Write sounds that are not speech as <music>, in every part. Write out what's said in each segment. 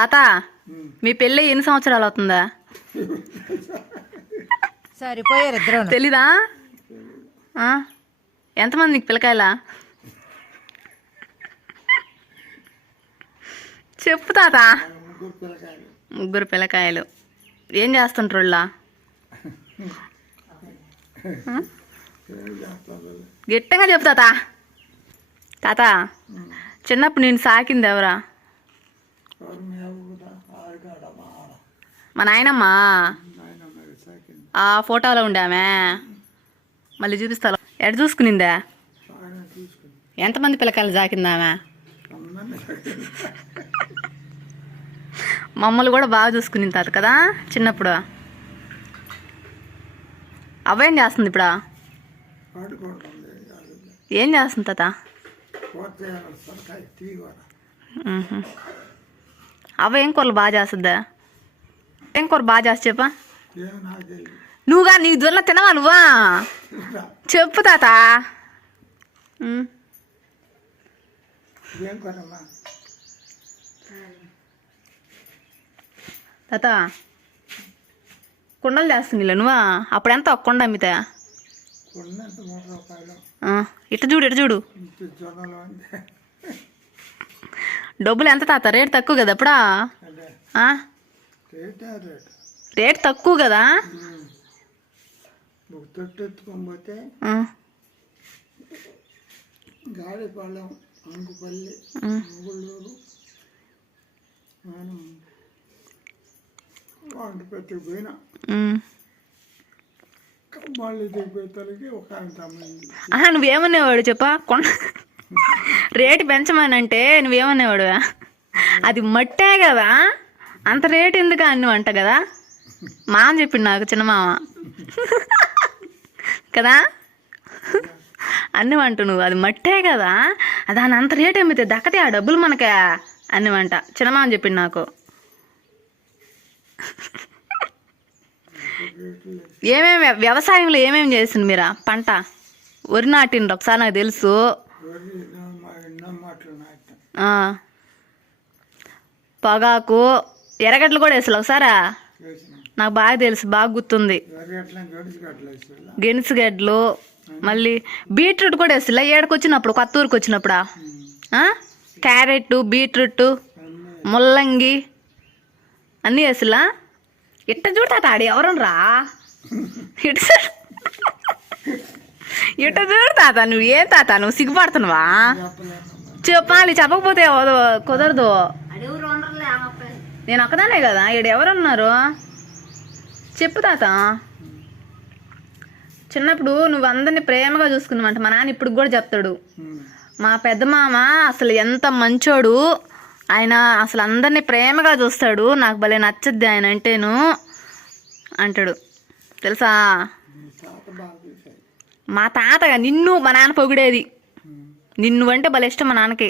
తాత మీ పెళ్ళి ఎన్ని సంవత్సరాలు అవుతుందా? సరిపోయారు ఇద్దరు తెలీదా? ఆ? ఎంతమంది నీకు పిల్లకాయలా? చెప్పు తాత. ముగ్గురు పిల్లకాయలు. ఏం చేస్తుంటారుళ్ళా? గట్టిగా చెప్పు తాత. తాత చిన్నప్పుడు నేను సాకింది ఎవరా? మా నాయనమ్మ. ఆ ఫోటోలో ఉండామే మళ్ళీ చూపిస్తా ఎడ చూసుకునిందా? ఎంతమంది పిల్లకాయలు జాకిందామె మమ్మల్ని కూడా బాగా చూసుకుని తాత కదా చిన్నప్పుడు. అవ్వేం చేస్తుంది ఇప్పుడు? ఏం చేస్తుంది తాత. అవ్వ ఏం కూరలు బాగా చేస్తుందా? ఏం కూర బాగా చేస్తా చెప్పా. నువ్వుగా నీ దొరల తినవా నువ్వా? చెప్పు తాత. తాత కుండలు చేస్తుంది నువ్వా? అప్పుడు ఎంత ఒక కుండ అమ్మితే? కొన్నంత మూడు రూపాయలు. ఆ, ఇటు చూడు ఇటు చూడు. డబ్బులు ఎంత తాత? రేట్ తక్కువ కదా అప్పుడా ఆ? రేటే తక్కువ కదా? ముగుళ్ళూరు పోయినా. మళ్ళీ ఒక ఆయన నువ్వేమనేవాడు చెప్పా? కొండ రేటు పెంచమనంటే నువ్వేమనేవాడు అది మట్టే కదా. అంత రేట్ ఎందుకు అన్ను అంట కదా. మామ చెప్పిండు నాకు చిన్న మామ. కదా? అన్నివంట నువ్వు అది మట్టే కదా. దాని అంత రేట్ ఏమితే దక్కతే ఆ డబ్బులు మనకే అన్నివంట చిన్న మామ చెప్పిండు నాకు. ఏమేమి వ్యవసాయంలో ఏమేమి చేసింది మీరా? పంట? వరి నాటిండ్రు. ఒకసారి నాకు తెలుసు ఎవరి మా ఎన్నో మాటలు నాటాం ఆ. పొగాకు ఎర్రగడ్డలు కూడా వేసారు ఒకసారా? నాకు బాగా తెలుసు బాగా గుర్తుంది. గెనుసుగడ్డలు మళ్ళీ బీట్రూట్ కూడా వేసిలా ఏడకి వచ్చినప్పుడు కొత్త ఊరికి వచ్చినప్పుడా? క్యారెట్ బీట్రూట్ ముల్లంగి అన్నీ వేసిలా? ఇట్ట చూడతాట ఆడి ఎవరు రా ఇట ఇట్ట చూడు తాత నువ్వు ఏం తాత నువ్వు సిగ్గుపడుతున్నావా? చెప్పాలి చెప్పకపోతే అవదు- కుదరదు. నేను ఒక్కదానే కదా ఇక్కడ ఎవరున్నారు? చెప్పు తాత. చిన్నప్పుడు నువ్వు అందరిని ప్రేమగా చూసుకున్నావంట మా నాన్న ఇప్పుడు కూడా చెప్తాడు. మా పెద్ద మామ అసలు ఎంత మంచోడు ఆయన అసలు అందరినీ ప్రేమగా చూస్తాడు నాకు భలే నచ్చద్ది ఆయన అంటేను అంటాడు. తెలుసా? తాత మా తాతగా నిన్ను మా నాన్న పొగిడేది. నిన్ను అంటే భలే ఇష్టం మా నాన్నకి.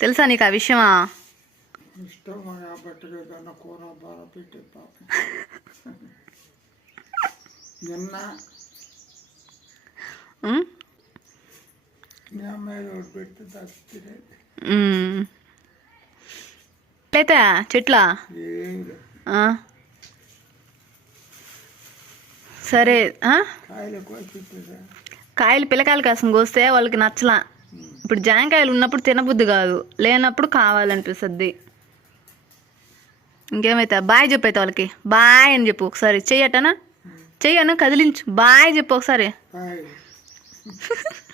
తెలుసా నీకు ఆ విషయమా? నిన్న. అయితే చెట్లా. సరే? కాయలు పిల్లకాయల కోసం కోస్తే వాళ్ళకి నచ్చలా. ఇప్పుడు జాంకాయలు ఉన్నప్పుడు తినబుద్ధి కాదు. లేనప్పుడు కావాలనిపిస్తుంది. ఇంకేమైతే? బాయ్ చెప్పైతే వాళ్ళకి. బాయ్ అని చెప్పు ఒకసారి. చెయ్యటనా? చెయ్యను కదిలించు. బాయ్ చెప్పు ఒకసారి. <laughs>